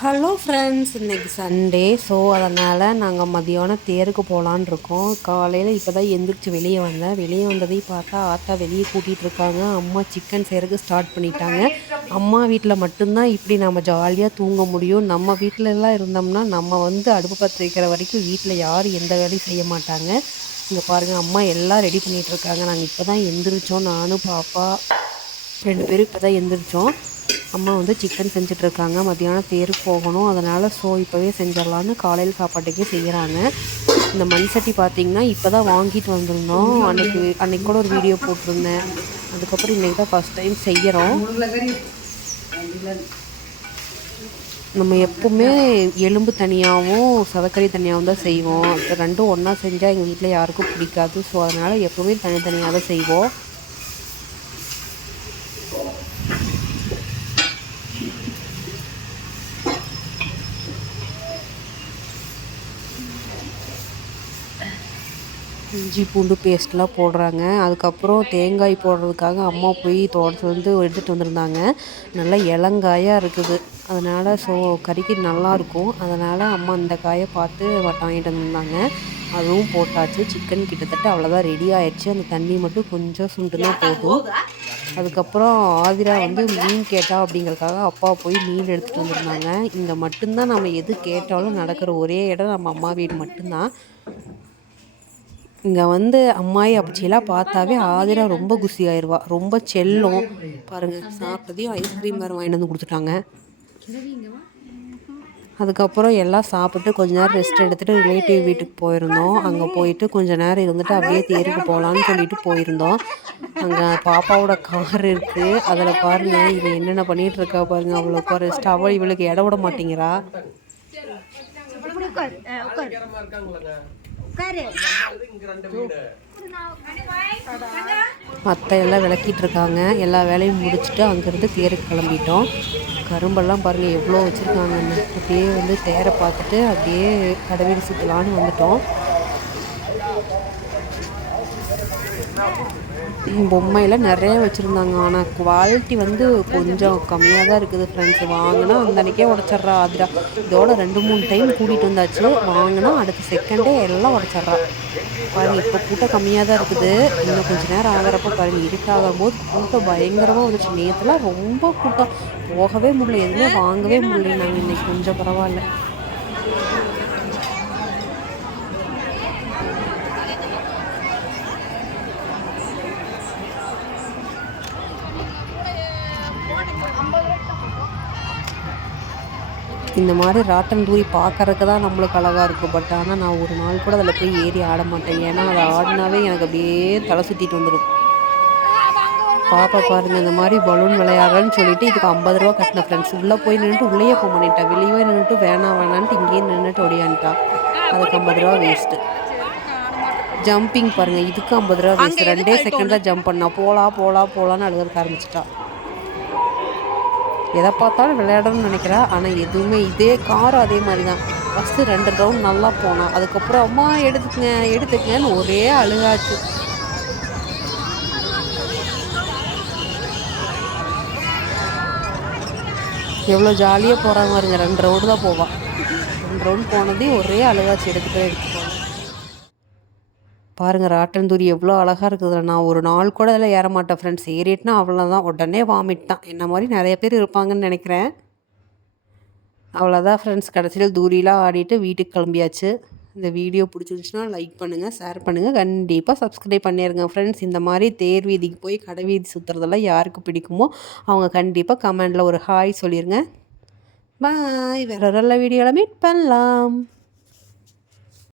Hello friends, இன்றைக்கி Sunday. So அதனால் நாங்கள் மதியானம் தேருக்கு போகலான் இருக்கோம். காலையில் இப்போ தான் எந்திரிச்சு வெளியே வந்ததையும் பார்த்தா ஆத்தா வெளியே கூட்டிகிட்ருக்காங்க. அம்மா சிக்கன் செய்கிறதுக்கு ஸ்டார்ட் பண்ணிட்டாங்க. அம்மா வீட்டில் மட்டும்தான் இப்படி நம்ம ஜாலியாக தூங்க முடியும். நம்ம வீட்டிலலாம் இருந்தோம்னா நம்ம அடுப்பு பற்ற வைக்கிற வரைக்கும் வீட்டில் யாரும் எந்த வேலையும் செய்ய மாட்டாங்க. இங்கே பாருங்கள், அம்மா எல்லாம் ரெடி பண்ணிகிட்ருக்காங்க. நாங்கள் இப்போ தான் எந்திரிச்சோம். நானும் பாப்பா 2 பேரும் இப்போ தான் எந்திரிச்சோம். அம்மா சிக்கன் செஞ்சிட்ருக்காங்க. மத்தியானம் தேருக்கு போகணும், அதனால் இப்போவே செஞ்சிடலான்னு காலையில் சாப்பாட்டுக்கே செய்கிறாங்க. இந்த மண் சட்டி பார்த்திங்கன்னா இப்போ தான் வாங்கிட்டு வந்திருந்தோம். அன்றைக்கி கூட ஒரு வீடியோ போட்டிருந்தேன். அதுக்கப்புறம் இன்றைக்கி தான் ஃபஸ்ட் டைம் செய்கிறோம். நம்ம எப்போவுமே எலும்பு தனியாகவும் சதக்கறி தனியாகவும் தான் செய்வோம். இப்போ ரெண்டும் ஒன்றா செஞ்சால் எங்கள் வீட்டில் யாருக்கும் பிடிக்காது. ஸோ அதனால் எப்போவுமே தனித்தனியாக தான் செய்வோம். இஞ்சி பூண்டு பேஸ்ட்லாம் போடுறாங்க. அதுக்கப்புறம் தேங்காய் போடுறதுக்காக அம்மா போய் தோட்டத்துலேருந்து எடுத்துகிட்டு வந்திருந்தாங்க. நல்லா இளங்காயாக இருக்குது. அதனால் கறிக்கு நல்லாயிருக்கும். அதனால் அம்மா அந்த காயை பார்த்து வாங்கிட்டு வந்திருந்தாங்க. அதுவும் போட்டாச்சு. சிக்கன் கிட்டத்தட்ட அவ்வளோதான் ரெடி ஆயிடுச்சு. அந்த தண்ணி மட்டும் கொஞ்சம் சுண்டுனா போதும். அதுக்கப்புறம் ஆதிரா மீன் கேட்டா அப்படிங்கிறதுக்காக அப்பா போய் மீன் எடுத்துகிட்டு வந்திருந்தாங்க. இங்கே மட்டும்தான் நம்ம எது கேட்டாலும் நடக்கிற ஒரே இடம் நம்ம அம்மா வீடு மட்டும்தான். இங்கே அம்மாயி அப்பச்சியெல்லாம் பார்த்தாவே ஆதிரா ரொம்ப குஷி ஆயிடுவா. ரொம்ப செல்லம். பாருங்கள், சாப்பிட்டதையும் ஐஸ்கிரீம் வேறு வாங்கிட்டு வந்து கொடுத்துட்டாங்க. அதுக்கப்புறம் எல்லாம் சாப்பிட்டு கொஞ்ச நேரம் ரெஸ்ட் எடுத்துகிட்டு ரிலேட்டிவ் வீட்டுக்கு போயிருந்தோம். அங்கே போயிட்டு கொஞ்சம் நேரம் இருந்துட்டு அப்படியே தேருக்கு போகலான்னு சொல்லிட்டு போயிருந்தோம். அங்கே பாப்பாவோட கார் இருக்குது. அதில் பாருங்கள், இவன் என்னென்ன பண்ணிகிட்டு இருக்கா பாருங்கள். அவ்வளோக்கா ரெஸ்ட். இவளுக்கு இட விட மாட்டேங்கிறா. அத்தை எல்லாம் விளக்கிட்டு இருக்காங்க. எல்லா வேலையும் முடிச்சுட்டு அங்கேருந்து தேருக்கு கிளம்பிட்டோம். கரும்பெல்லாம் பாருங்கள் எவ்வளோ வச்சுருக்காங்கன்னு. அப்படியே தேரை பார்த்துட்டு அப்படியே கடவீடு சுற்றலான்னு வந்துட்டோம். பொம்மையில் நிறைய வச்சுருந்தாங்க. ஆனால் குவாலிட்டி கொஞ்சம் கம்மியாக தான் இருக்குது ஃப்ரெண்ட்ஸ். வாங்கினா அந்த அன்றைக்கே உடச்சிட்றா ஆதிரா. இதோட 2-3 டைம் கூட்டிகிட்டு வந்தாச்சு. வாங்கினா அடுத்த செகண்டே எல்லாம் உடச்சிட்றா. பாருங்கள், இப்போ கூட்டம் கம்மியாக தான் இருக்குது. இன்னும் கொஞ்சம் நேரம் ஆகிறப்போ பாருங்கள், இருட்டாகும் போது கூட்டம் பயங்கரமாக வந்துச்சு. நேற்றுலாம் ரொம்ப கூட்டம். போகவே முடியல, எதுவுமே வாங்கவே முடியல. நாங்கள் இன்றைக்கி கொஞ்சம் பரவாயில்ல. இந்த மாதிரி ராட்டன் தூரி பார்க்கறதுக்கு தான் நம்மளுக்கு அழகாக இருக்கும். பட் ஆனால் நான் ஒரு நாள் கூட அதில் போய் ஏறி ஆட மாட்டேன். ஏன்னா அதை ஆடினாவே எனக்கு அப்படியே தலை சுற்றிட்டு வந்துடும். பாப்பா பாருங்கள், இந்த மாதிரி பலூன் விளையாடுறேன்னு சொல்லிட்டு இதுக்கு 50 ரூபா கட்டின ஃப்ரெண்ட்ஸ். உள்ளே போய் நின்றுட்டு உள்ளேயே போக பண்ணிட்டா. வெளியே நின்றுட்டு வேணான்ட்டு இங்கேயே நின்றுட்டு ஒடியான்ட்டா. அதுக்கு 50 ரூபா வேஸ்ட்டு. ஜம்பிங் பாருங்கள், இதுக்கு 50 ரூபா வேஸ்ட்டு. 2 செகண்ட் தான் ஜம்ப் பண்ணா. போகலான்னு அழுகிறதுக்கு ஆரம்பிச்சிட்டா. எதை பார்த்தாலும் விளையாடணும்னு நினைக்கிறா. ஆனால் எதுவுமே இதே காரும் அதே மாதிரி தான். ஃபஸ்ட்டு 2 ரவுண்ட் நல்லா போனான். அதுக்கப்புறம் அம்மா எடுத்துக்கங்கன்னு ஒரே அழுகாச்சு. எவ்வளோ ஜாலியாக போகிறாங்க பாருங்க. 2 ரவுண்டு தான் போவான். 2 ரவுண்ட் போனதையும் ஒரே அழுகாச்சு. எடுத்துக்கோ பாருங்கள், ராட்டன் தூரி எவ்வளோ அழகாக இருக்குது. நான் ஒரு நாள் கூட அதில் ஏற மாட்டேன் ஃப்ரெண்ட்ஸ். ஏறிட்டுனா அவ்வளோதான், உடனே வாமிட் தான். என்ன மாதிரி நிறைய பேர் இருப்பாங்கன்னு நினைக்கிறேன். அவ்வளோதான் ஃப்ரெண்ட்ஸ், கடைசியில் தூரிலாம் ஆடிட்டு வீட்டுக்கு கிளம்பியாச்சு. இந்த வீடியோ பிடிச்சிருந்துச்சுன்னா லைக் பண்ணுங்கள், ஷேர் பண்ணுங்கள், கண்டிப்பாக சப்ஸ்கிரைப் பண்ணிடுங்க ஃப்ரெண்ட்ஸ். இந்த மாதிரி தேர் வீதிக்கு போய் கடை வீதி சுற்றுறதெல்லாம் யாருக்கு பிடிக்குமோ அவங்க கண்டிப்பாக கமெண்டில் ஒரு ஹாய் சொல்லிடுங்க. பாய். வேறு நல்ல வீடியோவில் மீட் பண்ணலாம்.